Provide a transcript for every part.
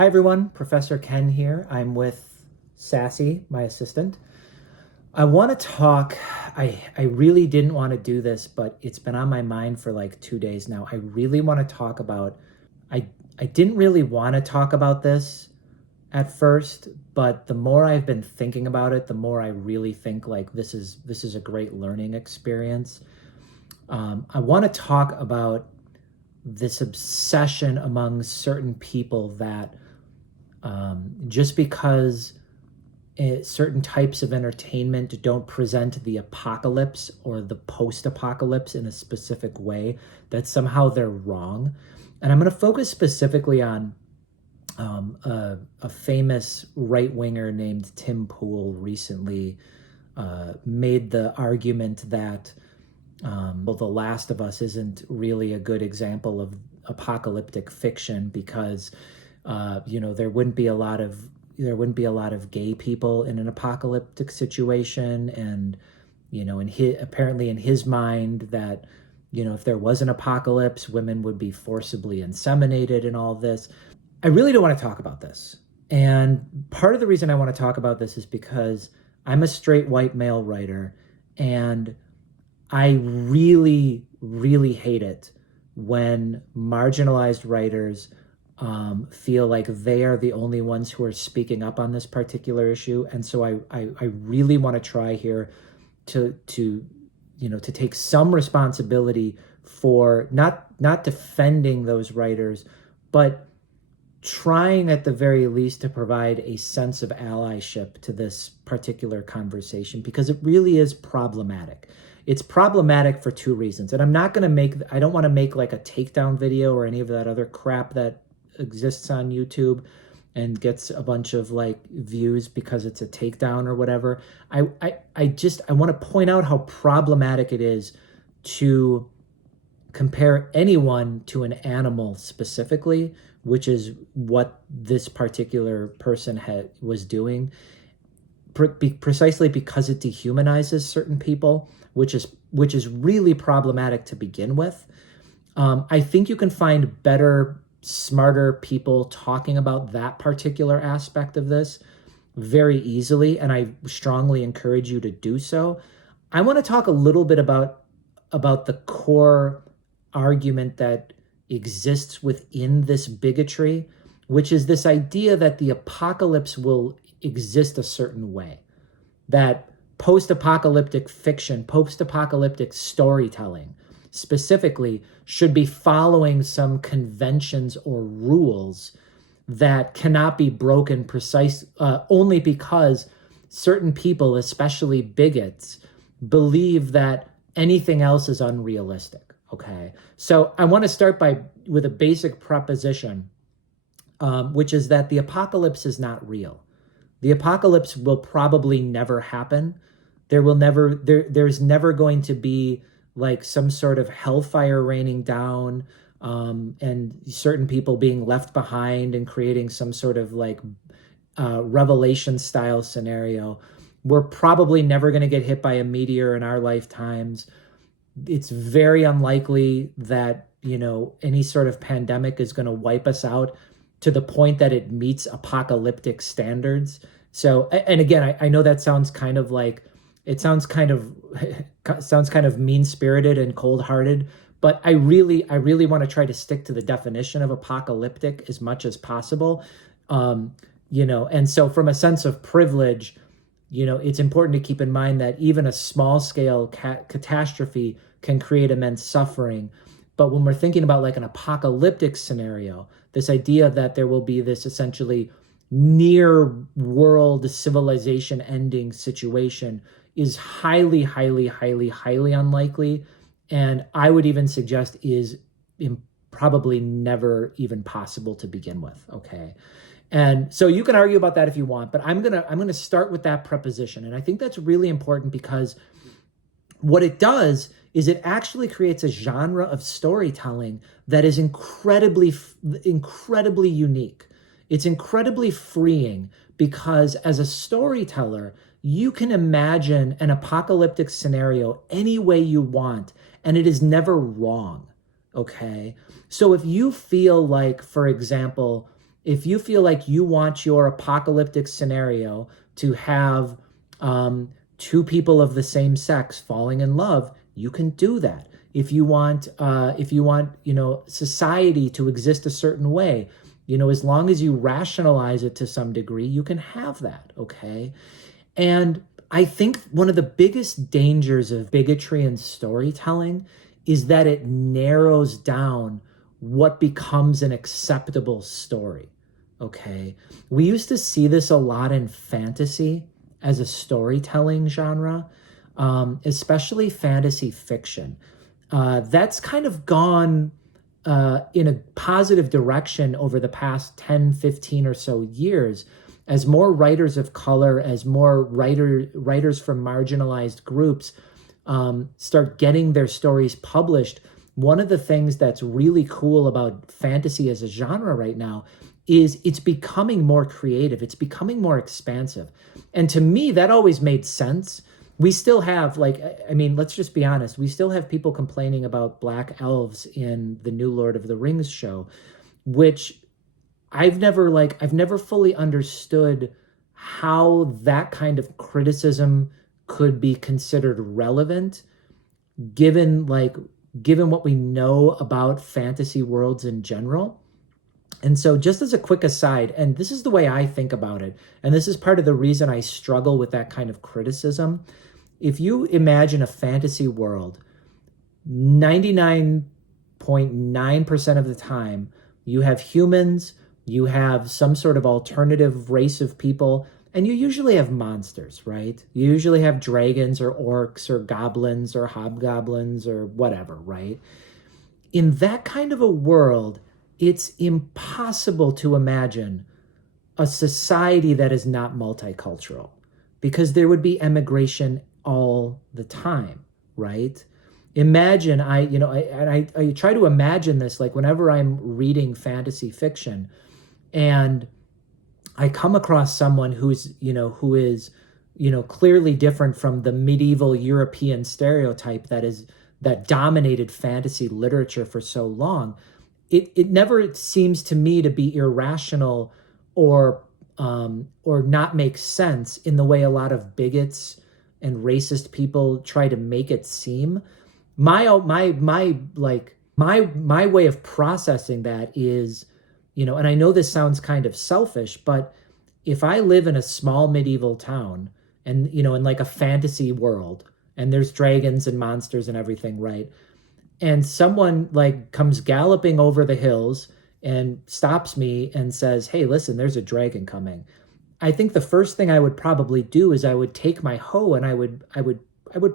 Hi everyone, Professor Ken here. I'm with Sassy, my assistant. I want to talk, I really didn't want to do this, but it's been on my mind for like 2 days now. I really want to talk about, I didn't really want to talk about this at first, but the more I've been thinking about it, the more I really think like this is a great learning experience. I want to talk about this obsession among certain people that just because certain types of entertainment don't present the apocalypse or the post-apocalypse in a specific way, that somehow they're wrong. And I'm going to focus specifically on a famous right-winger named Tim Pool recently made the argument that The Last of Us isn't really a good example of apocalyptic fiction because there wouldn't be a lot of gay people in an apocalyptic situation, and apparently in his mind that if there was an apocalypse, women would be forcibly inseminated and all this. I really don't want to talk about this, and part of the reason I want to talk about this is because I'm a straight white male writer, and I really, really hate it when marginalized writers feel like they are the only ones who are speaking up on this particular issue. And so I really want to try here to take some responsibility for not defending those writers, but trying at the very least to provide a sense of allyship to this particular conversation, because it really is problematic. It's problematic for two reasons. And I don't want to make like a takedown video or any of that other crap that exists on YouTube and gets a bunch of like views because it's a takedown or whatever. I want to point out how problematic it is to compare anyone to an animal specifically, which is what this particular person was doing, precisely because it dehumanizes certain people, which is really problematic to begin with. I think you can find better, smarter people talking about that particular aspect of this very easily, and I strongly encourage you to do so. I want to talk a little bit about the core argument that exists within this bigotry, which is this idea that the apocalypse will exist a certain way, that post-apocalyptic fiction, post-apocalyptic storytelling specifically should be following some conventions or rules that cannot be broken only because certain people, especially bigots, believe that anything else is unrealistic. Okay, so I want to start with a basic proposition, which is that the apocalypse is not real. The apocalypse will probably never happen. There's never going to be like some sort of hellfire raining down, and certain people being left behind and creating some sort of like Revelation style scenario. We're probably never going to get hit by a meteor in our lifetimes. It's very unlikely that, any sort of pandemic is going to wipe us out to the point that it meets apocalyptic standards. So, and again, I know that sounds kind of like, it sounds kind of mean-spirited and cold-hearted, but I really want to try to stick to the definition of apocalyptic as much as possible. And so from a sense of privilege, it's important to keep in mind that even a small-scale catastrophe can create immense suffering. But when we're thinking about like an apocalyptic scenario, this idea that there will be this essentially near world civilization ending situation is highly, highly, highly, highly unlikely. And I would even suggest is probably never even possible to begin with. Okay. And so you can argue about that if you want, but I'm gonna start with that preposition. And I think that's really important because what it does is it actually creates a genre of storytelling that is incredibly, incredibly unique. It's incredibly freeing because as a storyteller, you can imagine an apocalyptic scenario any way you want, and it is never wrong, okay? So if you feel like, for example, If you feel like you want your apocalyptic scenario to have two people of the same sex falling in love, you can do that. If you want, society to exist a certain way, as long as you rationalize it to some degree, you can have that, okay? And I think one of the biggest dangers of bigotry and storytelling is that it narrows down what becomes an acceptable story, okay? We used to see this a lot in fantasy as a storytelling genre, especially fantasy fiction. That's kind of gone in a positive direction over the past 10, 15 or so years, as more writers of color, as more writers from marginalized groups start getting their stories published. One of the things that's really cool about fantasy as a genre right now is it's becoming more creative. It's becoming more expansive. And to me, that always made sense. We still have, let's just be honest, we still have people complaining about black elves in the new Lord of the Rings show, which I've never fully understood how that kind of criticism could be considered relevant given what we know about fantasy worlds in general. And so just as a quick aside, and this is the way I think about it, and this is part of the reason I struggle with that kind of criticism. If you imagine a fantasy world, 99.9% of the time, you have humans, you have some sort of alternative race of people, and you usually have monsters, right? You usually have dragons or orcs or goblins or hobgoblins or whatever, right? In that kind of a world, it's impossible to imagine a society that is not multicultural, because there would be emigration all the time, right? Imagine, I try to imagine this, like whenever I'm reading fantasy fiction and I come across someone who is clearly different from the medieval European stereotype that dominated fantasy literature for so long. It never seems to me to be irrational or not make sense in the way a lot of bigots and racist people try to make it seem. My way of processing that is, and I know this sounds kind of selfish, but if I live in a small medieval town and, in like a fantasy world, and there's dragons and monsters and everything, right? And someone comes galloping over the hills and stops me and says, "Hey, listen, there's a dragon coming." I think the first thing I would probably do is I would take my hoe and I would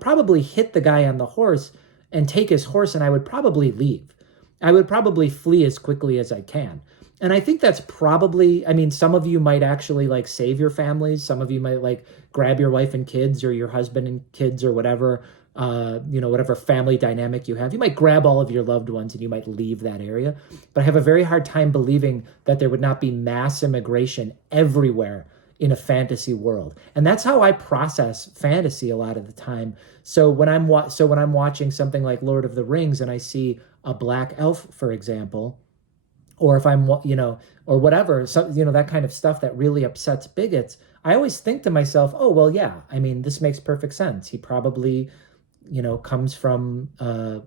probably hit the guy on the horse and take his horse, and I would probably leave. I would probably flee as quickly as I can. And I think that's probably, some of you might actually save your families. Some of you might grab your wife and kids or your husband and kids or whatever, whatever family dynamic you have. You might grab all of your loved ones and you might leave that area. But I have a very hard time believing that there would not be mass immigration everywhere in a fantasy world. And that's how I process fantasy a lot of the time. So when I'm watching something like Lord of the Rings and I see a black elf, for example, or if I'm, or whatever, so, that kind of stuff that really upsets bigots, I always think to myself, oh, well, yeah, this makes perfect sense. He probably, comes from, a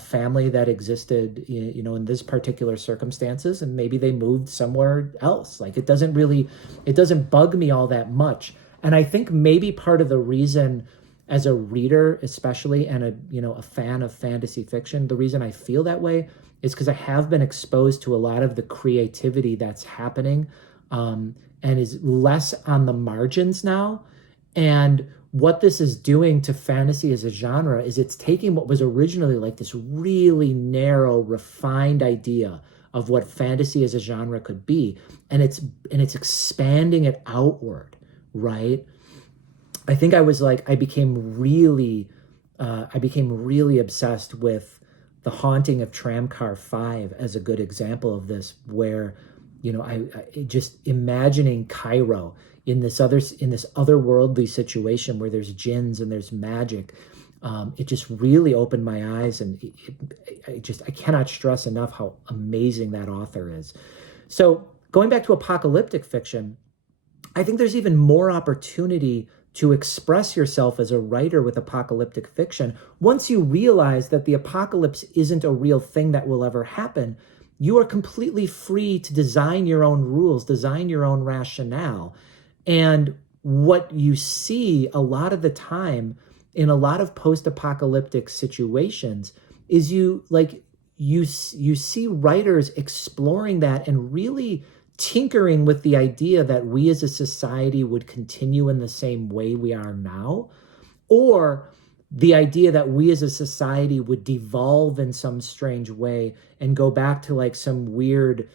family that existed, in this particular circumstances, and maybe they moved somewhere else. It doesn't bug me all that much. And I think maybe part of the reason, as a reader especially, and a fan of fantasy fiction, the reason I feel that way is because I have been exposed to a lot of the creativity that's happening, and is less on the margins now. And what this is doing to fantasy as a genre is it's taking what was originally this really narrow, refined idea of what fantasy as a genre could be, and it's expanding it outward, right? I think I became really obsessed with The Haunting of Tramcar 5 as a good example of this, where, I just imagining Cairo in this otherworldly situation where there's djinns and there's magic. It just really opened my eyes, and I cannot stress enough how amazing that author is. So going back to apocalyptic fiction, I think there's even more opportunity to express yourself as a writer with apocalyptic fiction. Once you realize that the apocalypse isn't a real thing that will ever happen, you are completely free to design your own rules, design your own rationale. And what you see a lot of the time in a lot of post-apocalyptic situations is you see writers exploring that and really tinkering with the idea that we as a society would continue in the same way we are now, or the idea that we as a society would devolve in some strange way and go back to like some weird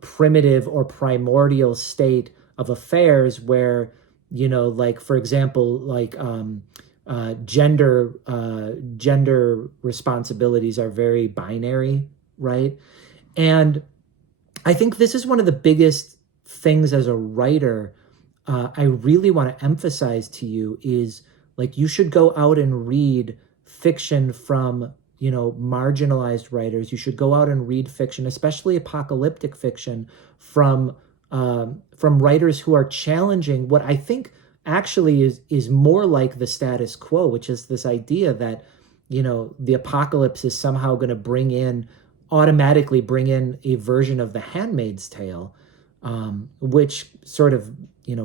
primitive or primordial state of affairs where, like, for example, like gender responsibilities are very binary, right? And I think this is one of the biggest things as a writer I really want to emphasize to you is, like, you should go out and read fiction from, marginalized writers. You should go out and read fiction, especially apocalyptic fiction, from writers who are challenging what I think actually is more like the status quo, which is this idea that, the apocalypse is somehow going to automatically bring in a version of The Handmaid's Tale, which sort of,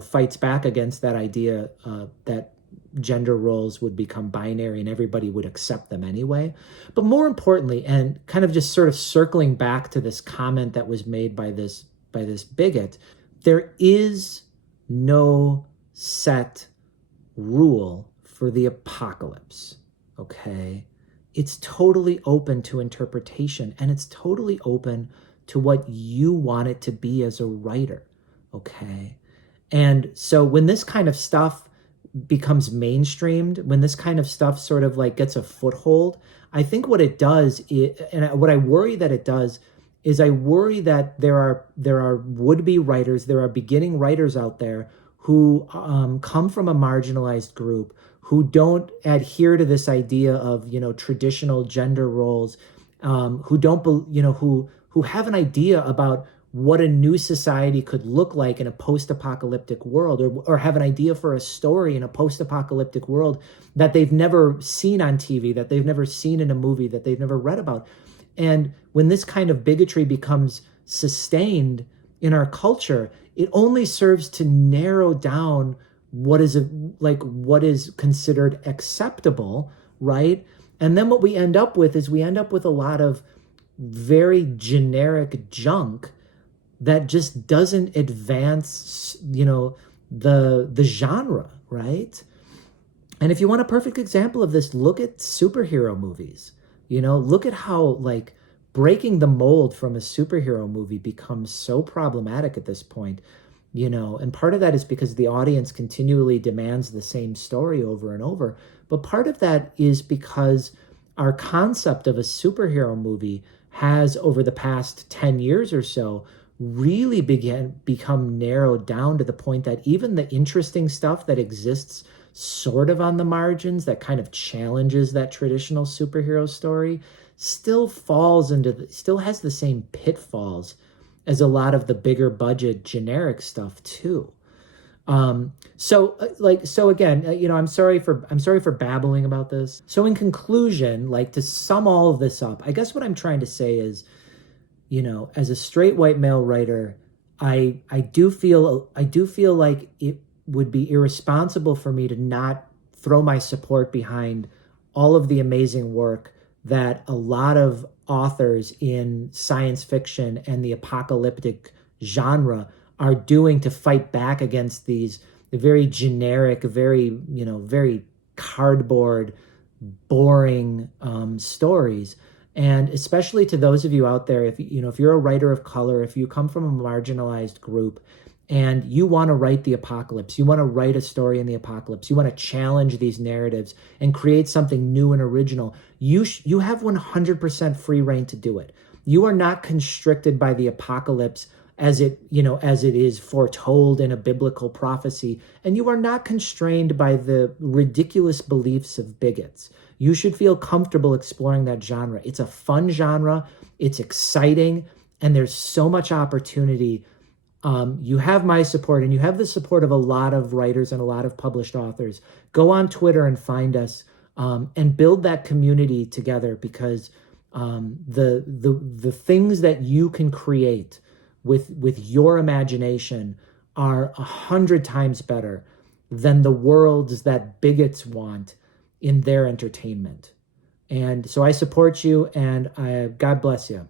fights back against that idea that gender roles would become binary and everybody would accept them anyway. But more importantly, and kind of just sort of circling back to this comment that was made by this bigot, there is no set rule for the apocalypse, okay? It's totally open to interpretation, and it's totally open to what you want it to be as a writer, okay? And so when this kind of stuff becomes mainstreamed, when this kind of stuff sort of like gets a foothold, I think what it does, and what I worry that it does, is I worry that there are would-be writers, there are beginning writers out there who come from a marginalized group, who don't adhere to this idea of, traditional gender roles, who don't, who have an idea about what a new society could look like in a post-apocalyptic world, or have an idea for a story in a post-apocalyptic world that they've never seen on TV, that they've never seen in a movie, that they've never read about. And when this kind of bigotry becomes sustained in our culture, it only serves to narrow down what is considered acceptable, right? And then what we end up with is a lot of very generic junk that just doesn't advance, the genre, right? And if you want a perfect example of this, look at superhero movies. Look at how, like, breaking the mold from a superhero movie becomes so problematic at this point, and part of that is because the audience continually demands the same story over and over. But part of that is because our concept of a superhero movie has, over the past 10 years or so, really become narrowed down to the point that even the interesting stuff that exists sort of on the margins, that kind of challenges that traditional superhero story, still has the same pitfalls as a lot of the bigger budget generic stuff too. So again, I'm sorry for babbling about this. So in conclusion, like, to sum all of this up, I guess what I'm trying to say is, as a straight white male writer, I do feel like it would be irresponsible for me to not throw my support behind all of the amazing work that a lot of authors in science fiction and the apocalyptic genre are doing to fight back against these very generic, very cardboard, boring stories. And especially to those of you out there, if you're a writer of color, if you come from a marginalized group and you want to write the apocalypse, you want to write a story in the apocalypse, you want to challenge these narratives and create something new and original, you have 100% free reign to do it. You are not constricted by the apocalypse as it is foretold in a biblical prophecy, and you are not constrained by the ridiculous beliefs of bigots. You should feel comfortable exploring that genre. It's a fun genre, it's exciting, and there's so much opportunity You have my support, and you have the support of a lot of writers and a lot of published authors. Go on Twitter and find us, and build that community together, because the things that you can create with your imagination are 100 times better than the worlds that bigots want in their entertainment. And so I support you, and God bless you.